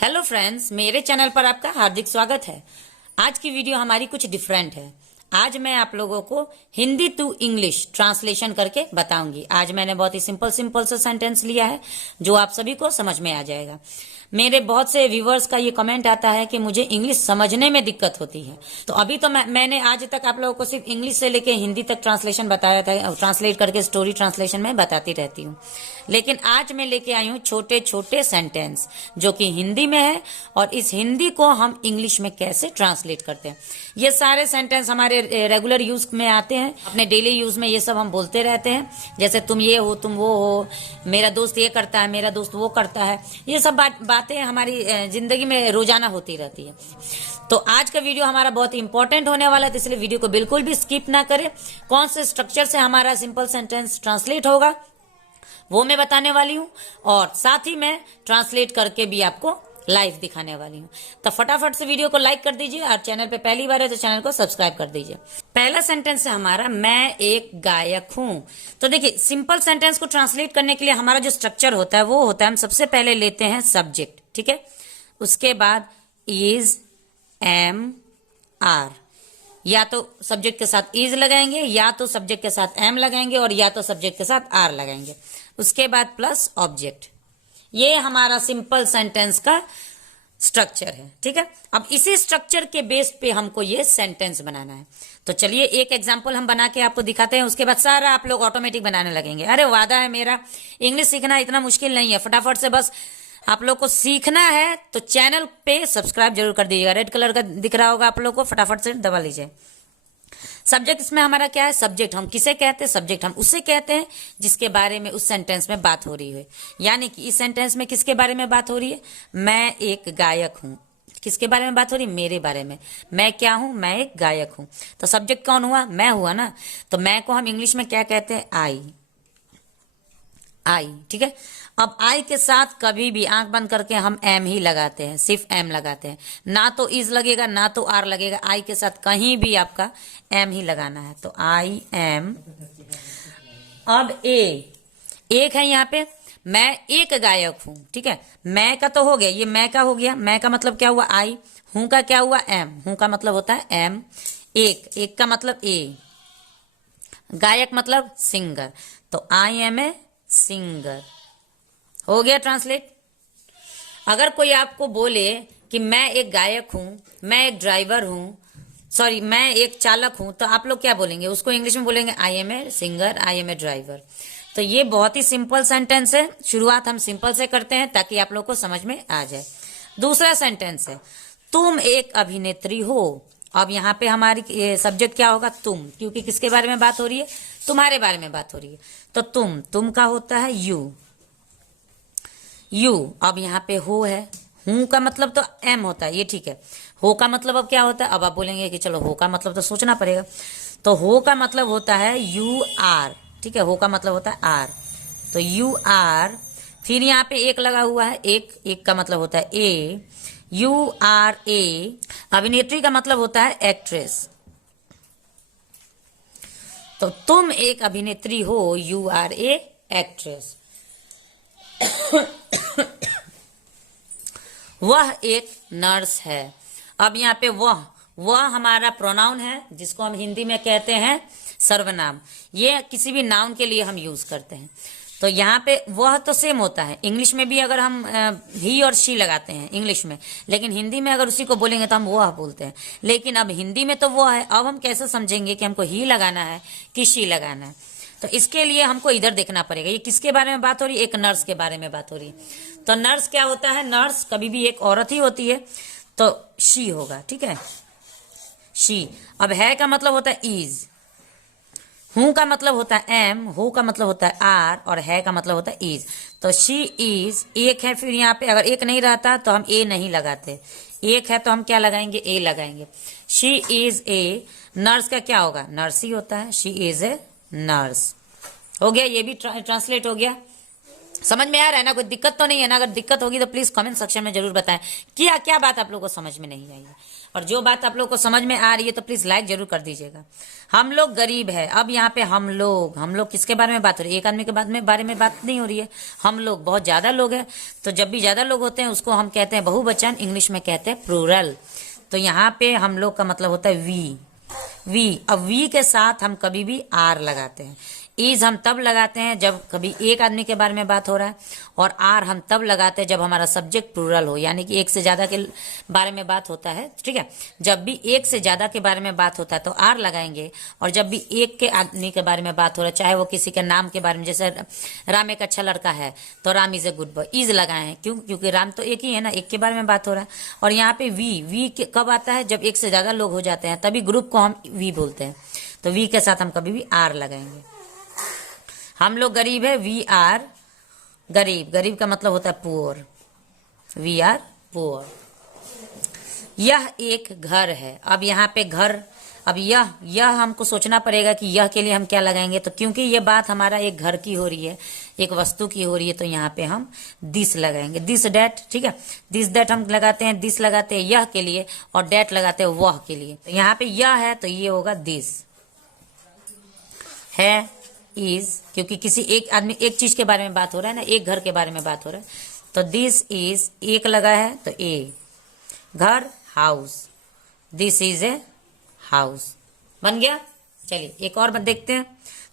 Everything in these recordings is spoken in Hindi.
हेलो फ्रेंड्स, मेरे चैनल पर आपका हार्दिक स्वागत है। आज की वीडियो हमारी कुछ डिफरेंट है। आज मैं आप लोगों को हिंदी टू इंग्लिश ट्रांसलेशन करके बताऊंगी। आज मैंने बहुत ही सिंपल सा सेंटेंस लिया है जो आप सभी को समझ में आ जाएगा। मेरे बहुत से व्यूवर्स का ये कमेंट आता है कि मुझे इंग्लिश समझने में दिक्कत होती है। तो अभी तो मैंने आज तक आप लोगों को सिर्फ इंग्लिश से लेके हिंदी तक ट्रांसलेशन बताया था, ट्रांसलेट करके स्टोरी ट्रांसलेशन में बताती रहती हूँ। लेकिन आज मैं लेके आई हूँ छोटे छोटे सेंटेंस जो कि हिंदी में है और इस हिंदी को हम इंग्लिश में कैसे ट्रांसलेट करते हैं। ये सारे सेंटेंस हमारे रेगुलर यूज में आते हैं, अपने डेली यूज में ये सब हम बोलते रहते हैं। जैसे तुम ये हो, तुम वो हो, मेरा दोस्त ये करता है, मेरा दोस्त वो करता है। ये सब बातें हमारी जिंदगी में रोजाना होती रहती है। तो आज का वीडियो हमारा बहुत इंपॉर्टेंट होने वाला है, तो इसलिए वीडियो को बिल्कुल भी स्किप ना करें। कौन से स्ट्रक्चर से हमारा सिंपल सेंटेंस ट्रांसलेट होगा वो मैं बताने वाली हूँ, और साथ ही मैं ट्रांसलेट करके भी आपको लाइव दिखाने वाली हूँ। तो फटाफट से वीडियो को लाइक कर दीजिए, और चैनल पे पहली बार है तो चैनल को सब्सक्राइब कर दीजिए। पहला सेंटेंस है हमारा, मैं एक गायक हूँ। तो देखिए, सिंपल सेंटेंस को ट्रांसलेट करने के लिए हमारा जो स्ट्रक्चर होता है वो होता है, हम सबसे पहले लेते हैं सब्जेक्ट, ठीक है। उसके बाद इज, एम, आर। या तो सब्जेक्ट के साथ इज लगाएंगे, या तो सब्जेक्ट के साथ एम लगाएंगे, और या तो सब्जेक्ट के साथ आर लगाएंगे। उसके बाद प्लस ऑब्जेक्ट। ये हमारा सिंपल सेंटेंस का स्ट्रक्चर है, ठीक है। अब इसी स्ट्रक्चर के बेस पे हमको ये सेंटेंस बनाना है। तो चलिए एक एग्जांपल हम बना के आपको दिखाते हैं, उसके बाद सारा आप लोग ऑटोमेटिक बनाने लगेंगे। अरे वादा है मेरा, इंग्लिश सीखना इतना मुश्किल नहीं है। फटाफट से बस आप लोग को सीखना है तो चैनल पे सब्सक्राइब जरूर कर दीजिएगा। रेड कलर का दिख रहा होगा आप लोग को, फटाफट से दबा लीजिए। सब्जेक्ट इसमें हमारा क्या है? सब्जेक्ट हम किसे कहते हैं? सब्जेक्ट हम उसे कहते हैं जिसके बारे में उस सेंटेंस में बात हो रही है। यानी कि इस सेंटेंस में किसके बारे में बात हो रही है? मैं एक गायक हूं। किसके बारे में बात हो रही है? मेरे बारे में। मैं क्या हूं? मैं एक गायक हूं। तो सब्जेक्ट कौन हुआ? मैं हुआ ना। तो मैं को हम इंग्लिश में क्या कहते हैं? आई। आई, ठीक है। अब आई के साथ कभी भी आंख बंद करके हम एम ही लगाते हैं, सिर्फ एम लगाते हैं। ना तो इज लगेगा ना तो आर लगेगा, आई के साथ कहीं भी आपका एम ही लगाना है। तो आई एम। अब एक है यहाँ पे, मैं एक गायक हूं, ठीक है। मैं का तो हो गया, ये मैं का हो गया। मैं का मतलब क्या हुआ? आई। हूं का क्या हुआ? एम। हूं का मतलब होता है एम। एक का मतलब ए। गायक मतलब सिंगर। तो आई एम ए सिंगर। हो गया ट्रांसलेट। अगर कोई आपको बोले कि मैं एक गायक हूं, मैं एक ड्राइवर हूं, सॉरी मैं एक चालक हूं, तो आप लोग क्या बोलेंगे? उसको इंग्लिश में बोलेंगे I am a singer, I am a driver. तो ये बहुत ही सिंपल सेंटेंस है। शुरुआत हम सिंपल से करते हैं ताकि आप लोग को समझ में आ जाए। दूसरा सेंटेंस है, तुम एक अभिनेत्री हो। अब यहाँ पे हमारी सब्जेक्ट क्या होगा? तुम, क्योंकि किसके बारे में बात हो रही है? तुम्हारे बारे में बात हो रही है। तो तुम का होता है यू। यू। अब यहाँ पे हो है, हूं का मतलब तो एम होता है, ये ठीक है। हो का मतलब अब क्या होता है? अब आप बोलेंगे कि चलो हो का मतलब तो सोचना पड़ेगा। तो हो का मतलब होता है यू आर, ठीक है। हो का मतलब होता है आर। तो यू आर, फिर यहाँ पे एक लगा हुआ है, एक का मतलब होता है ए। You R A. अभिनेत्री का मतलब होता है एक्ट्रेस। तो तुम एक अभिनेत्री हो, यू आर ए एक्ट्रेस। वह एक नर्स है। अब यहाँ पे वह हमारा प्रोनाउन है, जिसको हम हिंदी में कहते हैं सर्वनाम। ये किसी भी नाउन के लिए हम यूज करते हैं। तो यहाँ पे वह तो सेम होता है, इंग्लिश में भी अगर हम ही और शी लगाते हैं इंग्लिश में, लेकिन हिंदी में अगर उसी को बोलेंगे तो हम वह बोलते हैं। लेकिन अब हिंदी में तो वह है, अब हम कैसे समझेंगे कि हमको ही लगाना है कि शी लगाना है? तो इसके लिए हमको इधर देखना पड़ेगा, ये किसके बारे में बात हो रही है? एक नर्स के बारे में बात हो रही है। तो नर्स क्या होता है? नर्स कभी भी एक औरत ही होती है, तो शी होगा, ठीक है, शी। अब है का मतलब होता है इज। हूं का मतलब होता है एम। हो का मतलब होता है आर, और है का मतलब होता है इज। तो शी इज एक है। फिर यहाँ पे अगर एक नहीं रहता तो हम ए नहीं लगाते, एक है तो हम क्या लगाएंगे? ए लगाएंगे। She is a. नर्स का क्या होगा? नर्स ही होता है, शी इज ए नर्स। हो गया, ये भी ट्रांसलेट हो गया। समझ में आ रहा है ना? कोई दिक्कत तो नहीं है ना? अगर दिक्कत होगी तो प्लीज कमेंट सेक्शन में जरूर बताएं क्या क्या बात आप लोगों को समझ में नहीं आई है, और जो बात आप लोगों को समझ में आ रही है तो प्लीज लाइक जरूर कर दीजिएगा। हम लोग गरीब है, अब यहाँ पे हम लोग किसके बारे में बात हो रही है? एक आदमी के बारे में बात नहीं हो रही है। हम लोग बहुत ज्यादा लोग हैं, तो जब भी ज्यादा लोग होते हैं उसको हम कहते हैं बहुवचन, इंग्लिश में कहते हैं प्लूरल। तो यहाँ पे हम लोग का मतलब होता है वी। अब वी के साथ हम कभी भी आर लगाते हैं। इज हम तब लगाते हैं जब कभी एक आदमी के बारे में बात हो रहा है, और आर हम तब लगाते हैं जब हमारा सब्जेक्ट प्लूरल हो, यानी कि एक से ज्यादा के बारे में बात होता है। ठीक है, जब भी एक से ज्यादा के बारे में बात होता है तो आर लगाएंगे, और जब भी एक के आदमी के बारे में बात हो रहा है, चाहे वो किसी के नाम के बारे में, जैसे राम एक अच्छा लड़का है तो Ram is a good boy, is लगाए हैं। क्यों? क्योंकि राम तो एक ही है ना, एक के बारे में बात हो रहा है। और यहाँ पे वी कब आता है? जब एक से ज्यादा लोग हो जाते हैं, तभी ग्रुप को हम वी बोलते हैं। तो वी के साथ हम कभी भी आर लगाएंगे। हम लोग गरीब है, वी आर गरीब। गरीब का मतलब होता है पुअर, वी आर पुअर। यह एक घर है। अब यहाँ पे घर, अब यह हमको सोचना पड़ेगा कि यह के लिए हम क्या लगाएंगे। तो क्योंकि ये बात हमारा एक घर की हो रही है, एक वस्तु की हो रही है, तो यहाँ पे हम दिस लगाएंगे, दिस डैट। ठीक है, दिस डैट हम लगाते हैं, दिस लगाते हैं यह के लिए, और डैट लगाते हैं वह के लिए। तो यहाँ पे यह है तो ये होगा दिस है, इज, क्योंकि किसी एक आदमी एक चीज के बारे में बात हो रहा है ना, एक घर के बारे में बात हो रहा है, तो दिस इज एक लगा है तो ए, घर house, this is a house, बन गया। चलिए एक और बात देखते हैं।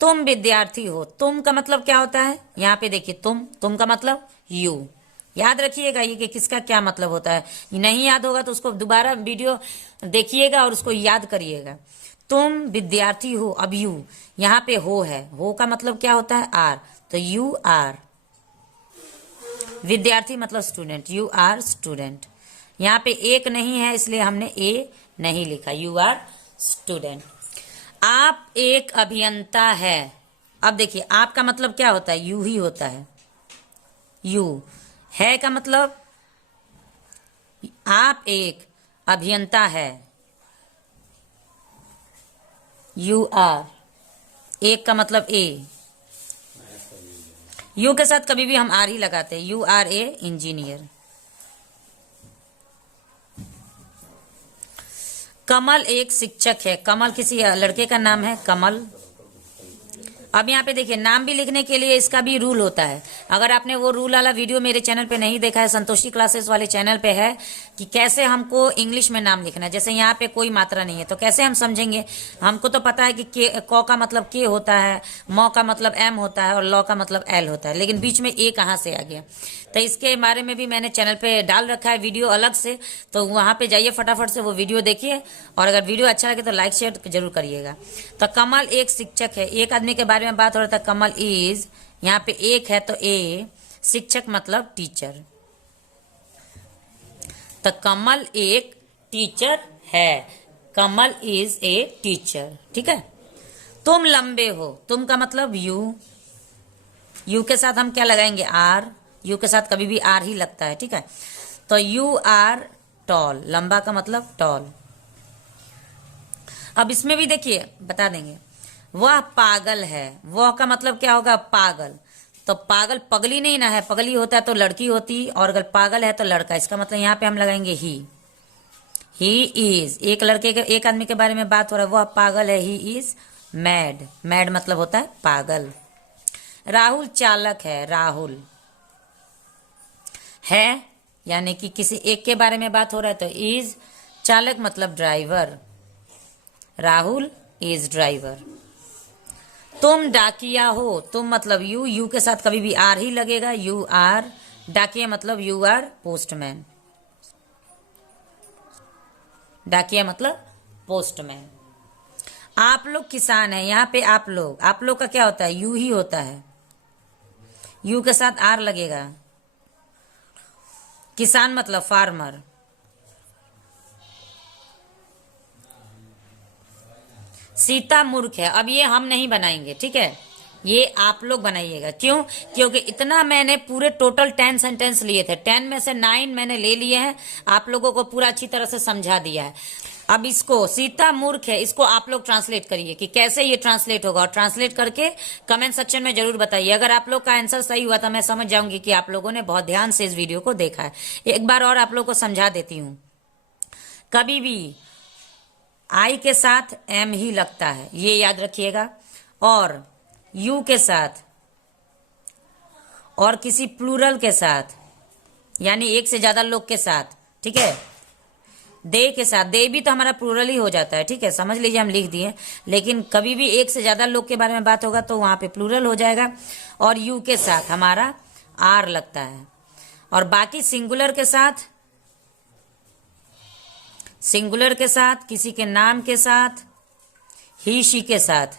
तुम विद्यार्थी हो। तुम का मतलब क्या होता है? यहाँ पे देखिए, तुम का मतलब यू। याद रखिएगा ये कि किसका क्या मतलब होता है। नहीं याद होगा तो उसको दोबारा वीडियो देखिएगा और उसको याद करिएगा। तुम विद्यार्थी हो। अब यू, यहाँ पे हो है, हो का मतलब क्या होता है? आर, तो यू आर। विद्यार्थी मतलब स्टूडेंट, यू आर स्टूडेंट। यहाँ पे एक नहीं है इसलिए हमने ए नहीं लिखा, यू आर स्टूडेंट। आप एक अभियंता है। अब देखिए, आप का मतलब क्या होता है? यू ही होता है। यू है का मतलब आप एक अभियंता है, यू आर। एक का मतलब ए। यू के साथ कभी भी हम आर ही लगाते हैं, यू आर ए इंजीनियर। कमल एक शिक्षक है। कमल किसी लड़के का नाम है, कमल। अब यहाँ पे देखिए, नाम भी लिखने के लिए इसका भी रूल होता है। अगर आपने वो रूल वाला वीडियो मेरे चैनल पे नहीं देखा है, संतोषी क्लासेस वाले चैनल पे है, कि कैसे हमको इंग्लिश में नाम लिखना है। जैसे यहाँ पे कोई मात्रा नहीं है तो कैसे हम समझेंगे? हमको तो पता है कि क का मतलब के होता है, म का मतलब एम होता है, और ल का मतलब एल होता है, लेकिन बीच में ए कहाँ से आ गया? तो इसके बारे में भी मैंने चैनल पे डाल रखा है वीडियो अलग से, तो वहां पे जाइए फटाफट से वो वीडियो देखिए, और अगर वीडियो अच्छा लगे तो लाइक शेयर जरूर करिएगा। तो कमल एक शिक्षक है। एक आदमी के बारे में बात हो रहा था, कमल इज, यहाँ पे एक है तो ए, शिक्षक मतलब टीचर। तो कमल एक टीचर है, कमल इज ए टीचर। ठीक है। तुम लंबे हो। तुम का मतलब यू, यू के साथ हम क्या लगाएंगे? आर। यू के साथ कभी भी आर ही लगता है। ठीक है, तो यू आर टॉल। लंबा का मतलब टॉल। अब इसमें भी देखिए बता देंगे, वह पागल है। वह का मतलब क्या होगा? पागल। तो पागल पगली नहीं ना है, पगली होता है तो लड़की होती, और अगर पागल है तो लड़का। इसका मतलब यहाँ पे हम लगाएंगे ही इज। एक लड़के के, एक आदमी के बारे में बात हो रहा है, वह पागल है, ही इज मैड। मैड मतलब होता है पागल। राहुल चालक है। राहुल है, यानी कि किसी एक के बारे में बात हो रहा है तो इज। चालक मतलब ड्राइवर, राहुल इज ड्राइवर। तुम डाकिया हो। तुम मतलब यू, यू के साथ कभी भी आर ही लगेगा, यू आर। डाकिया मतलब यू आर पोस्टमैन। डाकिया मतलब पोस्टमैन। आप लोग किसान हैं। यहाँ पे आप लोग का क्या होता है? यू ही होता है, यू के साथ आर लगेगा। किसान मतलब फार्मर। सीता मूर्ख है। अब ये हम नहीं बनाएंगे, ठीक है, ये आप लोग बनाइएगा। क्यों? क्योंकि इतना मैंने पूरे टोटल 10 सेंटेंस लिए थे, 10 में से 9 मैंने ले लिए हैं, आप लोगों को पूरा अच्छी तरह से समझा दिया है। अब इसको सीता मूर्ख है, इसको आप लोग ट्रांसलेट करिए कि कैसे ये ट्रांसलेट होगा, और ट्रांसलेट करके कमेंट सेक्शन में जरूर बताइए। अगर आप लोग का आंसर सही हुआ तो मैं समझ जाऊंगी कि आप लोगों ने बहुत ध्यान से इस वीडियो को देखा है। एक बार और आप लोग को समझा देती हूँ। कभी भी आई के साथ एम ही लगता है, ये याद रखिएगा, और यू के साथ और किसी प्लूरल के साथ, यानी एक से ज्यादा लोग के साथ, ठीक है, दे के साथ, दे भी तो हमारा प्लूरल ही हो जाता है, ठीक है, समझ लीजिए हम लिख दिए, लेकिन कभी भी एक से ज्यादा लोग के बारे में बात होगा तो वहां पे प्लूरल हो जाएगा। और यू के साथ हमारा आर लगता है, और बाकी सिंगुलर के साथ, सिंगुलर के साथ, किसी के नाम के साथ, ही शी के साथ,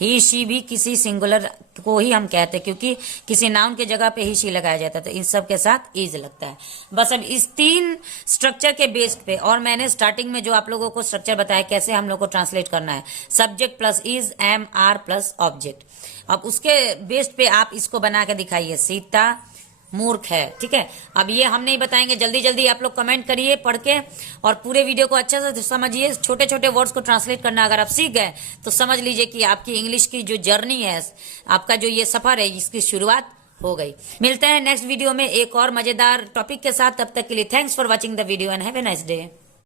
ही शी भी किसी सिंगुलर को ही हम कहते हैं, क्योंकि किसी नाउन के जगह पे ही शी लगाया जाता है, तो इन सब के साथ इज लगता है। बस अब इस 3 स्ट्रक्चर के बेस पे, और मैंने स्टार्टिंग में जो आप लोगों को स्ट्रक्चर बताया कैसे हम लोग को ट्रांसलेट करना है, subject plus is, am, are plus object. अब उसके बेस पे आप इसको बना के दिखाइए, सीता मूर्ख है, ठीक है। अब ये हम नहीं बताएंगे, जल्दी जल्दी आप लोग कमेंट करिए पढ़ के, और पूरे वीडियो को अच्छे से समझिए। छोटे छोटे वर्ड्स को ट्रांसलेट करना अगर आप सीख गए तो समझ लीजिए कि आपकी इंग्लिश की जो जर्नी है, आपका जो ये सफर है, इसकी शुरुआत हो गई। मिलते हैं नेक्स्ट वीडियो में एक और मजेदार टॉपिक के साथ। तब तक के लिए thanks for watching the video and have a nice day.